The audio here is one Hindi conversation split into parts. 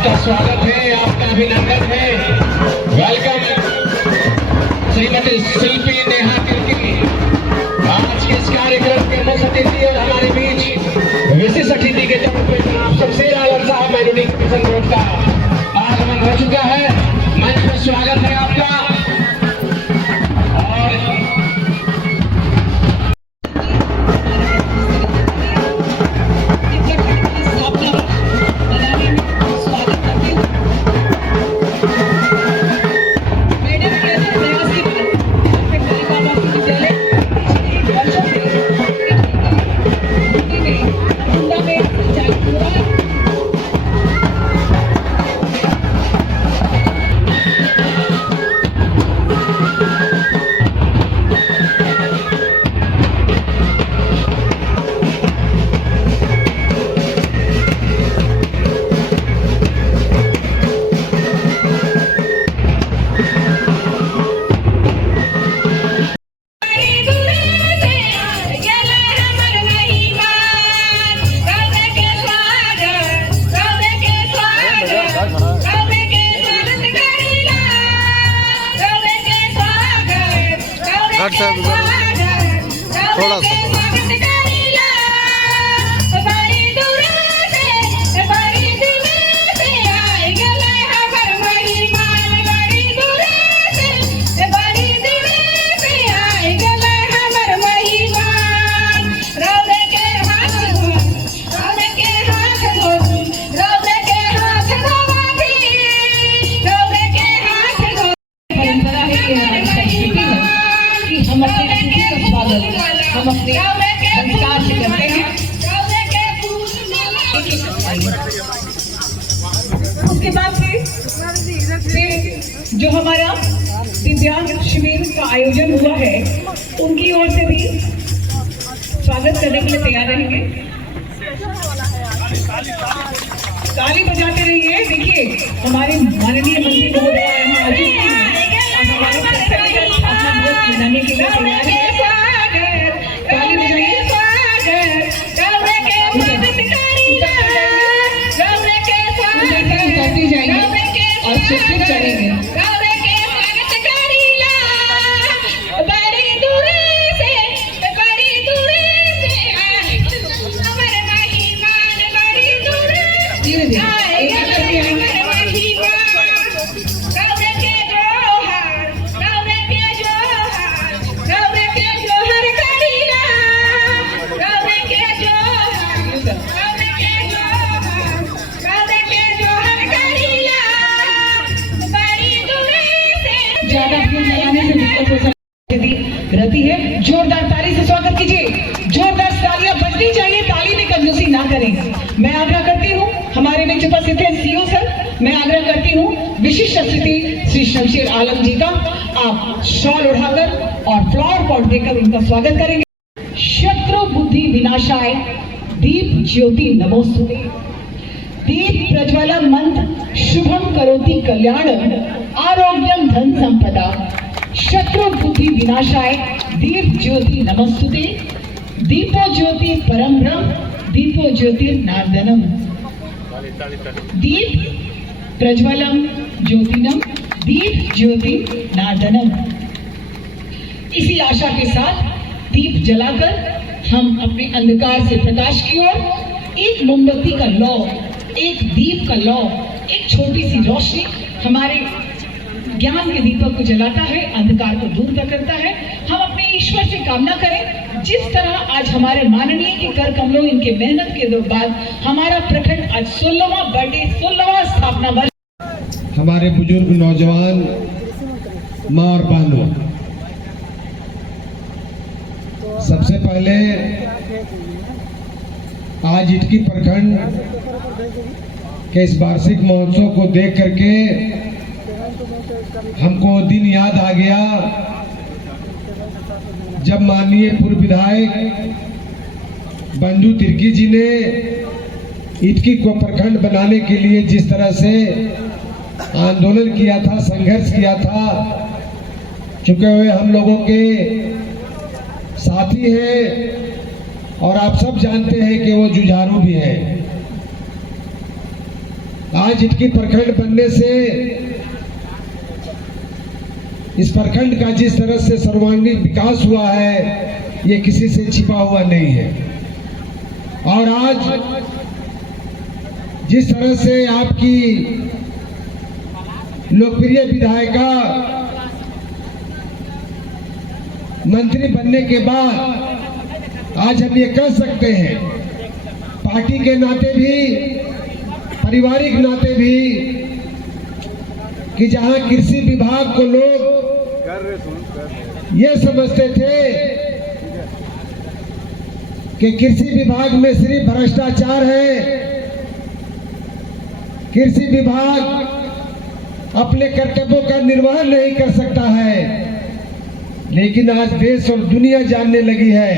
आपका स्वागत है, आपका अभिनंदन है। वेलकम श्रीमती शिल्पी नेहा तिर्की। आज के इस कार्यक्रम के मुख्य अतिथि और हमारे बीच विशेष अतिथि के तौर पर आप सबसे आलम साहब मेलोडी कमीशन बोर्ड का आगमन हो चुका है। मंच पर स्वागत है आपका। थोड़ा सा हम अपने संस्कार से करते हैं। उसके बाद फिर जो हमारा दिव्यांग शिविर का आयोजन हुआ है उनकी ओर से भी स्वागत करने के लिए तैयार रहेंगे। ताली बजाते रहिए। देखिए हमारे माननीय मंत्री महोदय यहाँ मौजूद हैं और हमारे स्थापना दिवस मनाने के लिए तैयार है। और शिक्षित चलेंगे। ज्यादा भीड़ लगाने से दिक्कत हो सकती है। जोरदार ताली से स्वागत कीजिए। जोरदार तालियां बजनी चाहिए, ताली में कंजूसी ना करें। मैं आग्रह करती हूँ हमारे बीच उपस्थित हैं सीओ सर, मैं आग्रह करती हूँ विशिष्ट अतिथि श्री शमशेर आलम जी का आप शॉल उठाकर और फ्लावर पॉट देकर उनका स्वागत करेंगे। शत्रु बुद्धि विनाशाय दीप ज्योति नमोस्तुते। दीप प्रज्वलन मंत्र शुभम करोति कल्याणम आरोग्यम धन संपदा। शत्रु बुद्धि विनाशाय दीप ज्योति नमस्तुते। दीपो ज्योति परम ब्रह्म दीपो ज्योतिर्नार्दनम। दीप प्रज्वलम ज्योतिनम दीप ज्योति नार्दनम। इसी आशा के साथ दीप जलाकर हम अपने अंधकार से प्रकाश की ओर एक मोमबत्ती का लौ, एक दीप का लौ, एक छोटी सी रोशनी हमारे ज्ञान के दीपक को जलाता है, अंधकार को दूर करता है। हम अपने ईश्वर से कामना करें जिस तरह आज हमारे माननीय के कर कमलों इनके मेहनत के बाद हमारा प्रखंड आज 16वां बर्थडे 16वां स्थापना वर्ष। हमारे बुजुर्ग नौजवान माँ और बहनों, सबसे पहले आज इटकी प्रखंड के इस वार्षिक महोत्सव को देख करके हमको दिन याद आ गया जब माननीय पूर्व विधायक बंधु तिर्की जी ने इटकी को प्रखंड बनाने के लिए जिस तरह से आंदोलन किया था, संघर्ष किया था, चूंकि वे हम लोगों के साथी हैं और आप सब जानते हैं कि वो जुझारू भी हैं। आज इटकी प्रखंड बनने से इस प्रखंड का जिस तरह से सर्वांगीण विकास हुआ है ये किसी से छिपा हुआ नहीं है। और आज जिस तरह से आपकी लोकप्रिय विधायिका मंत्री बनने के बाद आज हम ये कह सकते हैं पार्टी के नाते भी पारिवारिक नाते भी कि जहां कृषि विभाग को लोग ये समझते थे कि कृषि विभाग में सिर्फ भ्रष्टाचार है, कृषि विभाग अपने कर्तव्यों का निर्वहन नहीं कर सकता है, लेकिन आज देश और दुनिया जानने लगी है,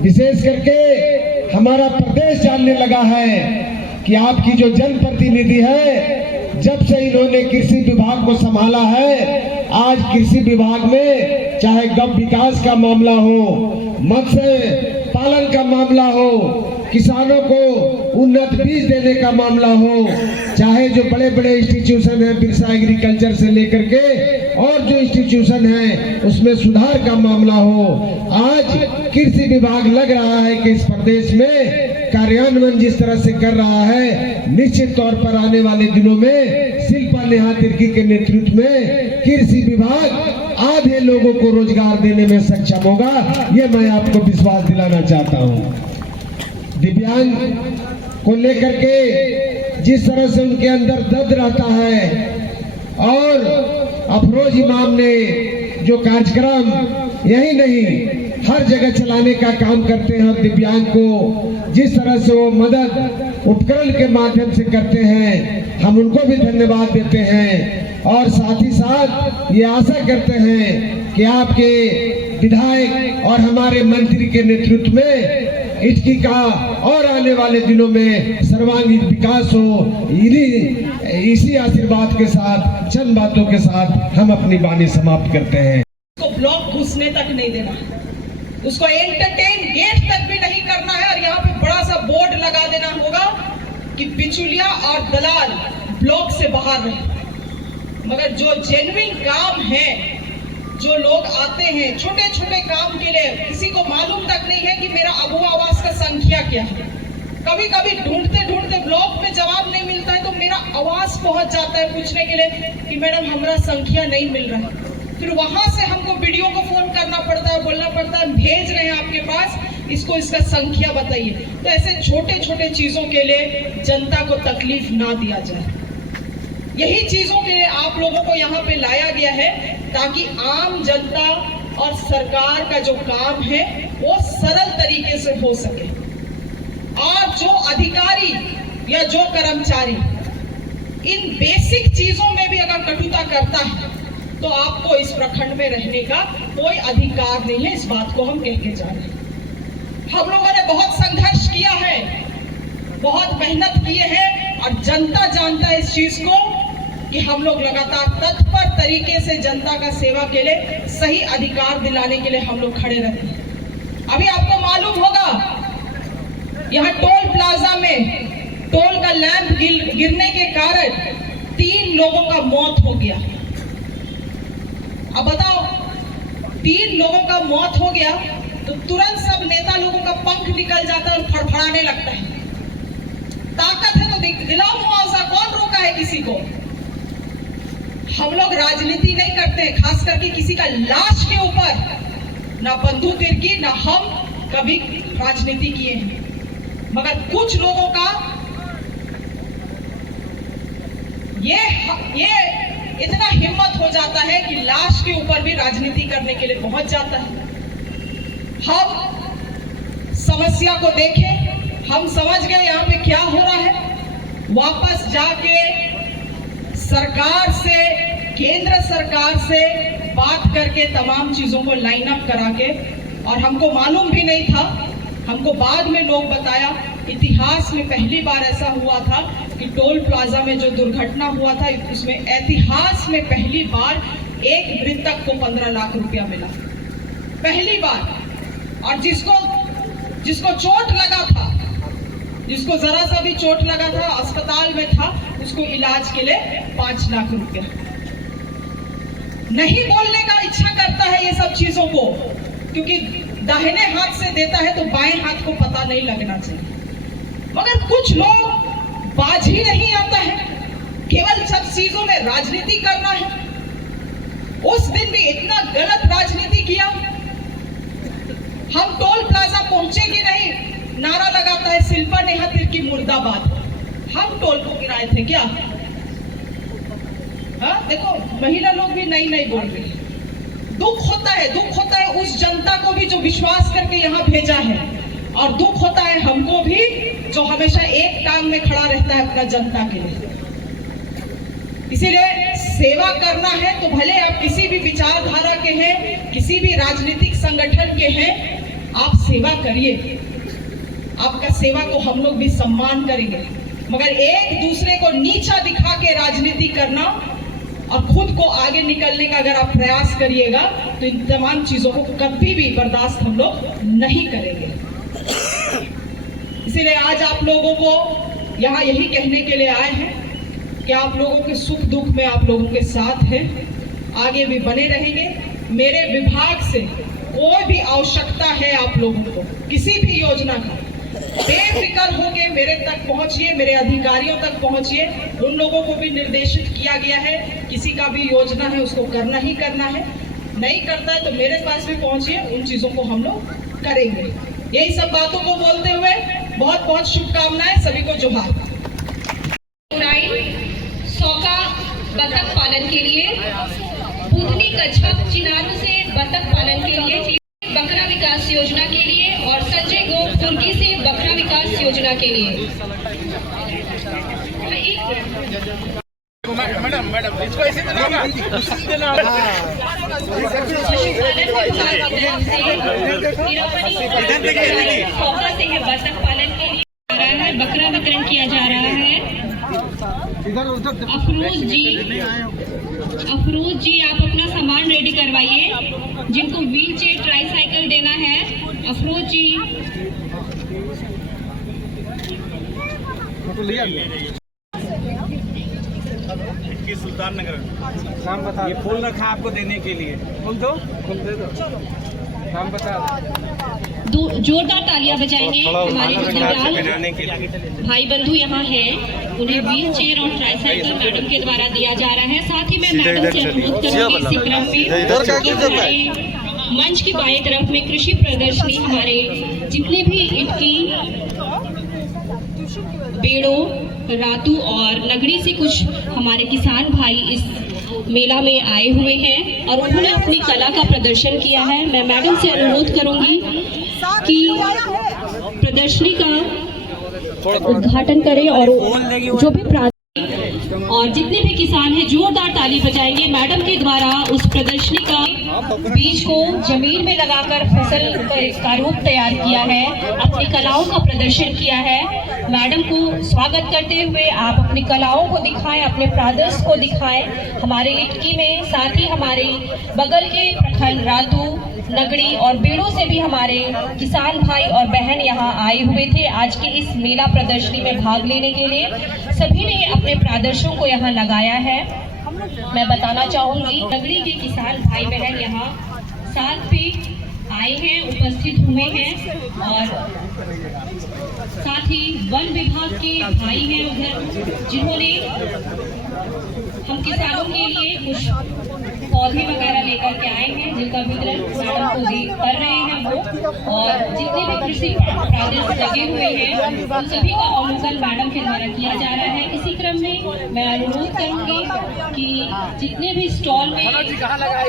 विशेष करके हमारा प्रदेश जानने लगा है कि आपकी जो जनप्रतिनिधि है, जब से इन्होंने कृषि विभाग को संभाला है, आज कृषि विभाग में चाहे गौ विकास का मामला हो, मत्स्य पालन का मामला हो, किसानों को उन्नत बीज देने का मामला हो, चाहे जो बड़े बड़े इंस्टीट्यूशन है बिरसा एग्रीकल्चर से लेकर के और जो इंस्टीट्यूशन है उसमें सुधार का मामला हो, आज कृषि विभाग लग रहा है कि इस प्रदेश में कार्यान्वयन जिस तरह से कर रहा है, निश्चित तौर पर आने वाले दिनों में शिल्पा नेहा तिर्की के नेतृत्व में कृषि विभाग आधे लोगों को रोजगार देने में सक्षम होगा, ये मैं आपको विश्वास दिलाना चाहता हूँ। दिव्यांग को लेकर के जिस तरह से उनके अंदर दर्द रहता है और अफरोज इमाम ने जो कार्यक्रम यही नहीं हर जगह चलाने का काम करते हैं और दिव्यांग को जिस तरह से वो मदद उपकरण के माध्यम से करते हैं, हम उनको भी धन्यवाद देते हैं और साथ ही साथ ये आशा करते हैं कि आपके विधायक और हमारे मंत्री के नेतृत्व में इटकी का और आने वाले दिनों में सर्वांगीण विकास हो। इसी आशीर्वाद के साथ चंद बातों के साथ हम अपनी वाणी समाप्त करते हैं। उसको ब्लॉक घुसने तक नहीं देना, उसको एंटरटेन गेट तक भी नहीं करना है और यहाँ पे बड़ा सा बोर्ड लगा देना होगा कि बिचौलिया और दलाल ब्लॉक से बाहर रहे। मगर जो जेन्युइन काम है, जो लोग आते हैं छोटे छोटे काम के लिए, किसी को मालूम तक नहीं है कि मेरा अबू आवास का संख्या क्या है। कभी कभी ढूंढते ढूंढते ब्लॉक में जवाब नहीं मिलता है तो मेरा आवाज पहुंच जाता है पूछने के लिए कि मैडम हमारा संख्या नहीं मिल रहा है। फिर वहां से हमको वीडियो को फोन करना पड़ता है, बोलना पड़ता है भेज रहे हैं आपके पास, इसको इसका संख्या बताइए। तो ऐसे छोटे छोटे चीजों के लिए जनता को तकलीफ ना दिया जाए, यही चीजों के लिए आप लोगों को यहाँ पे लाया गया है ताकि आम जनता और सरकार का जो काम है वो सरल तरीके से हो सके। और जो अधिकारी या जो कर्मचारी इन बेसिक चीजों में भी अगर कटुता करता है तो आपको इस प्रखंड में रहने का कोई अधिकार नहीं है। इस बात को हम कह के जा रहे हैं। हम लोगों ने बहुत संघर्ष किया है, बहुत मेहनत किए हैं और जनता जानता है इस चीज को कि हम लोग लगातार तत्पर तरीके से जनता का सेवा के लिए, सही अधिकार दिलाने के लिए हम लोग खड़े रहते हैं। अभी आपको मालूम होगा यहाँ टोल प्लाजा में टोल का लैंप गिरने के कारण 3 लोगों का मौत हो गया। अब बताओ 3 लोगों का मौत हो गया तो तुरंत सब नेता लोगों का पंख निकल जाता है और फड़फड़ाने लगता है। ताकत है तो दिलाओ मुआवजा, कौन रोका है किसी को। हम लोग राजनीति नहीं करते, खास करके किसी का लाश के ऊपर ना बंधु तिर्की ना हम कभी राजनीति किए हैं। मगर कुछ लोगों का ये इतना हिम्मत हो जाता है कि लाश के ऊपर भी राजनीति करने के लिए पहुंच जाता है। हम समस्या को देखें, हम समझ गए यहाँ पे क्या हो रहा है। वापस जाके सरकार से, केंद्र सरकार से बात करके तमाम चीजों को लाइन अप करा के, और हमको मालूम भी नहीं था, हमको बाद में लोग बताया, इतिहास में पहली बार ऐसा हुआ था कि टोल प्लाजा में जो दुर्घटना हुआ था उसमें इतिहास में पहली बार एक मृतक को 15 लाख रुपया मिला, पहली बार। और जिसको चोट लगा था जिसको जरा सा भी चोट लगा था, अस्पताल में था, उसको इलाज के लिए 5 लाख रुपया। नहीं बोलने का इच्छा करता है ये सब चीजों को, क्योंकि दाहिने हाथ से देता है तो बाएं हाथ को पता नहीं लगना चाहिए। मगर कुछ लोग बाज ही नहीं आता है, केवल सब चीजों में राजनीति करना है। उस दिन भी इतना गलत राजनीति किया। हम टोल प्लाजा पहुंचे कि नहीं, नारा लगाता है शिल्पा नेहा तिर्की मुर्दाबाद। हम टोल को गिराए थे क्या? हाँ, देखो महिला लोग भी नई बोल रही है। दुख होता है उस जनता को भी जो विश्वास करके यहाँ भेजा है, और दुख होता है हमको भी जो हमेशा एक टांग में खड़ा रहता है अपना जनता के लिए। इसीलिए सेवा करना है तो भले आप किसी भी विचारधारा के हैं, किसी भी राजनीतिक संगठन के हैं, आप सेवा करिए। आपका सेवा को हम लोग भी सम्मान करेंगे, मगर एक दूसरे को नीचा दिखा के राजनीति करना और खुद को आगे निकलने का अगर आप प्रयास करिएगा तो इन तमाम चीजों को कभी भी बर्दाश्त हम लोग नहीं करेंगे। इसीलिए आज आप लोगों को यहाँ यही कहने के लिए आए हैं कि आप लोगों के सुख दुख में आप लोगों के साथ हैं, आगे भी बने रहेंगे। मेरे विभाग से कोई भी आवश्यकता है आप लोगों को किसी भी योजना का, बेफिक्र होके मेरे तक पहुंचिए, मेरे अधिकारियों तक पहुंचिए। उन लोगों को भी निर्देशित किया गया है, किसी का भी योजना है उसको करना ही करना है, नहीं करता है तो मेरे पास भी पहुंचिए, उन चीजों को हम लोग करेंगे। यही सब बातों को बोलते हुए बहुत बहुत शुभकामनाएं, सभी को जोहार। सौका बतख पालन के लिए, बुधनी कच्छप चिनारू से बतख पालन के लिए, बकरा विकास योजना के लिए और संजय गोप तुर्की से बकरा विकास योजना के लिए। मैडम इसको ऐसे देना सौका से है बतख पालन के लिए बकरा वितरण किया जा रहा है। अफरोज जी आप अपना सामान रेडी करवाइए, जिनको व्हील चेयर ट्राईसाइकिल देना है। अफरोज जी सुल्तान नगर नाम बता। ये फूल रखा आपको देने के लिए, फूल दो, फूल दे दो, नाम बता। जोरदार तालियां बजाएंगे हमारे जो भाई बंधु यहाँ हैं, उन्हें व्हील चेयर और ट्राईसाइकिल मैडम के द्वारा दिया जा रहा है। साथ ही मैं मैडम से अनुरोध करूंगी इसी क्रम में मंच की बाएं तरफ में कृषि प्रदर्शनी, हमारे जितने भी इनकी बेड़ों, रातू और नगड़ी से कुछ हमारे किसान भाई इस मेला में आए हुए हैं और उन्होंने अपनी कला का प्रदर्शन किया है। मैं मैडम से अनुरोध करूंगी कि प्रदर्शनी का उद्घाटन करें और जो भी और जितने भी किसान हैं जोरदार ताली बजाएंगे। मैडम के द्वारा उस प्रदर्शनी का बीज को जमीन में लगाकर फसल का रूप तैयार किया है, अपनी कलाओं का प्रदर्शन किया है। मैडम को स्वागत करते हुए आप अपनी कलाओं को दिखाएं, अपने प्रादर्श को दिखाएं हमारे इटकी में। साथ ही हमारे बगल के प्रखंड रातू, नगड़ी और बेड़ों से भी हमारे किसान भाई और बहन यहाँ आए हुए थे आज की इस मेला प्रदर्शनी में भाग लेने के लिए। सभी ने अपने प्रादर्शों को यहाँ लगाया है। मैं बताना चाहूंगी नगड़ी के किसान भाई बहन यहाँ साथ पे आए हैं, उपस्थित हुए हैं और साथ ही वन विभाग के भाई हैं उधर, जिन्होंने हम किसानों के लिए कुछ पौधे वगैरह लेकर के आए हैं, जिनका वितरण मैडम को भी कर रहे हैं वो। और जितने भी कृषि प्रादर्श लगे हुए हैं उन सभी का अवलोकन मैडम के द्वारा किया जा रहा है। इसी क्रम में मैं अनुरोध करूंगी कि जितने भी स्टॉल में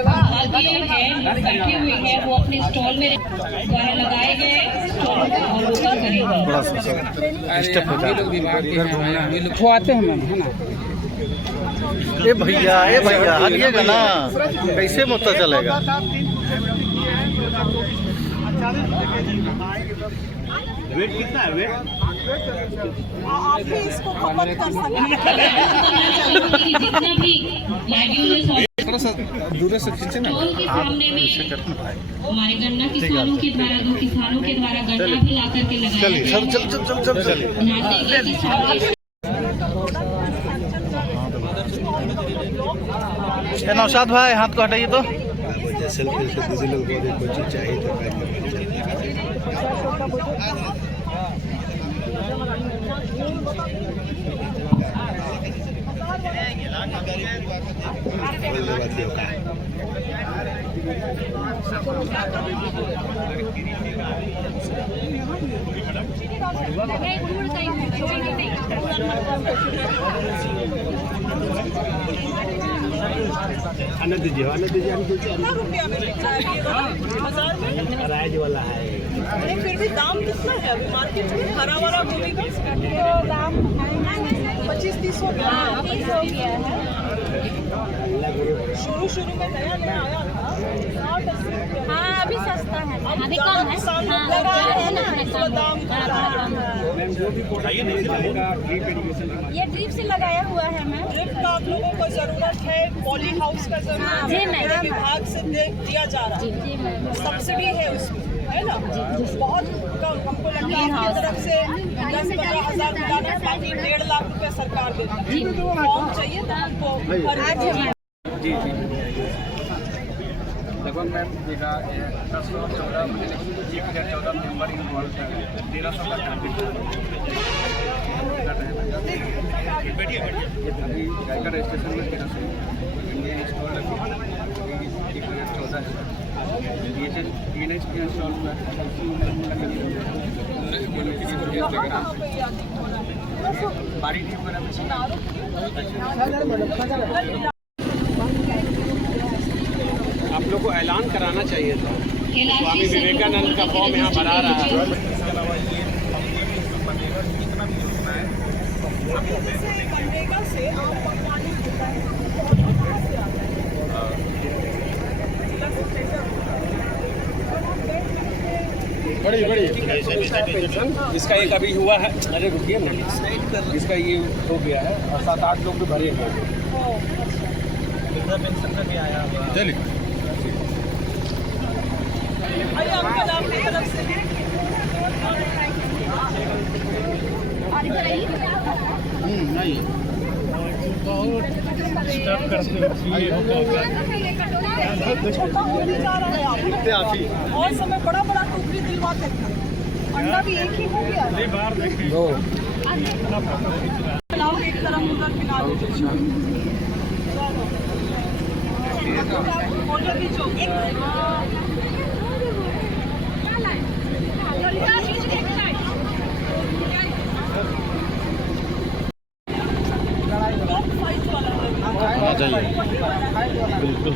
भाग्य हैं बैठे हुए हैं वो अपने स्टॉल में द्वारा लगाए गए स्टॉल का अवलोकन करेंगे। ए भैया हटिएगा ना, कैसे मुद्दा चलेगा। वेट कितना है? वेट आप भी इसको खपत कर सकते हैं। जितना भी थोड़ा सा दूर से खींचे ना। स्टॉल के सामने में हमारे गन्ना किसानों के द्वारा 2 किसानों के द्वारा गन्ना भी ला करके लगाया चलिए गया सर, चल चलिए। ध्यान देंगे कि सारे नौशाद भाई हाथ को हटाइए तो। अरे फिर भी दाम कितना है अभी मार्केट में? हरा वाला गोभी का दाम 25-30 हो गया है। शुरू में नया आया था 60-80 रुपये। हाँ अभी सस्ता है, अभी ज़्यादा कम है। किसान हाँ लोग लगा रहे हैं ना, थोड़ा इसका कम दाम है, थोड़ा कम है। ये ड्रिप से लगाया हुआ है मैम। ड्रिप का आप लोगों को जरूरत है, पॉली हाउस का जरूरत जी है, मैम। मेरे विभाग से दिया जा रहा है, जी मैम। सब्सिडी है उसमें, है ना? बहुत कम, हमको लगता है आपकी तरफ से 10-15 हज़ार मिलाना है, बाकी 1.5 लाख रुपया सरकार देता है। फॉर्म चाहिए तो हमको जी जी लगभग मैम देखा 10 और 14 14 मेंबर इन्वॉल्व है, 1300 का टारगेट अभी गायका रजिस्ट्रेशन में 1300 स्टॉल लगी 14 है। DNH के स्टॉल में बारी टी वगैरह में आप लोग को ऐलान कराना चाहिए था। स्वामी विवेकानंद का फॉर्म यहाँ भरा रहा है। मनरेगा से आप बागवानी होता है बड़ी इसका एक अभी हुआ है। अरे रुकिए ना, इसका ये हो गया है और 7-8 लोग भी भरे हुए हैं। पेंशन का क्या आया चलिए अरे आपके नाम की तरफ से नहीं छोटा होने जा रहा है आप और समय बड़ा बड़ा टोकरी दिलवाते हैं। अंडा भी एक ही हो गया है। दो लाओ एक तरफ उधर किनारे बोलो भी जो आ जाइए बिल्कुल।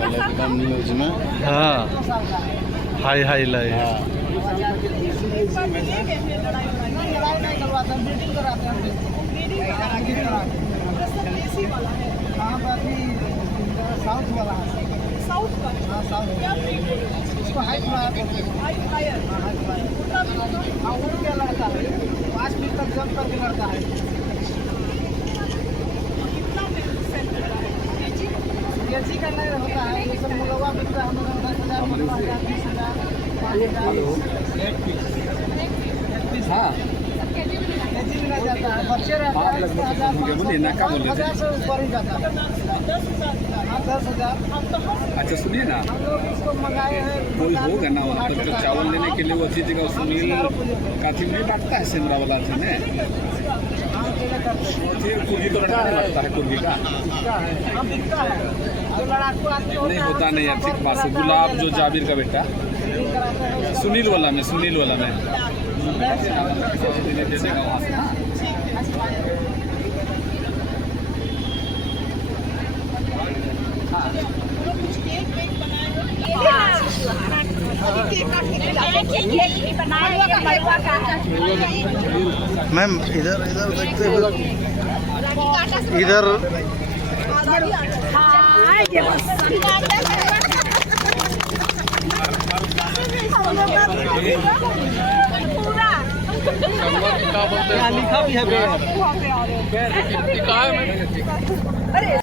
एकदम न्यूज में हाँ हाई हाई लाइव साउथ वाला है, साउथ का क्या ब्रीड है? इसको हाई फ्लायर उड़ के लड़ता है, 5 फीट तक जंप करके लड़ता है। कितना सेल करता है? केजी का नहीं होता है, ये सब मुलवा बिकता है। हम 10,000 15,000 20,000 5,000 हाँ केजी में नहीं जाता है। बच्चे रहते हैं 10,000 से ऊपर ही जाता है। 10,000। अच्छा सुनिए ना, हम लोग इसको मंगाए हैं, कोई होगा ना वहाँ पर जो चावल लेने के लिए वो अच्छी जगह सुनील काफी नहीं बांटता है सिमरा वाला से ने कुर्जी तो लड़का नहीं लगता है कुर्जी का नहीं होता नहीं यार। ठीक बात है। गुलाब जो जाबिर का बेटा सुनील वाला में दे देगा वहाँ से। मैम इधर इधर देखते हुए इधर यहाँ लिखा भी है वहाँ पे आ रहे हैं। कहा है मैंने। अरे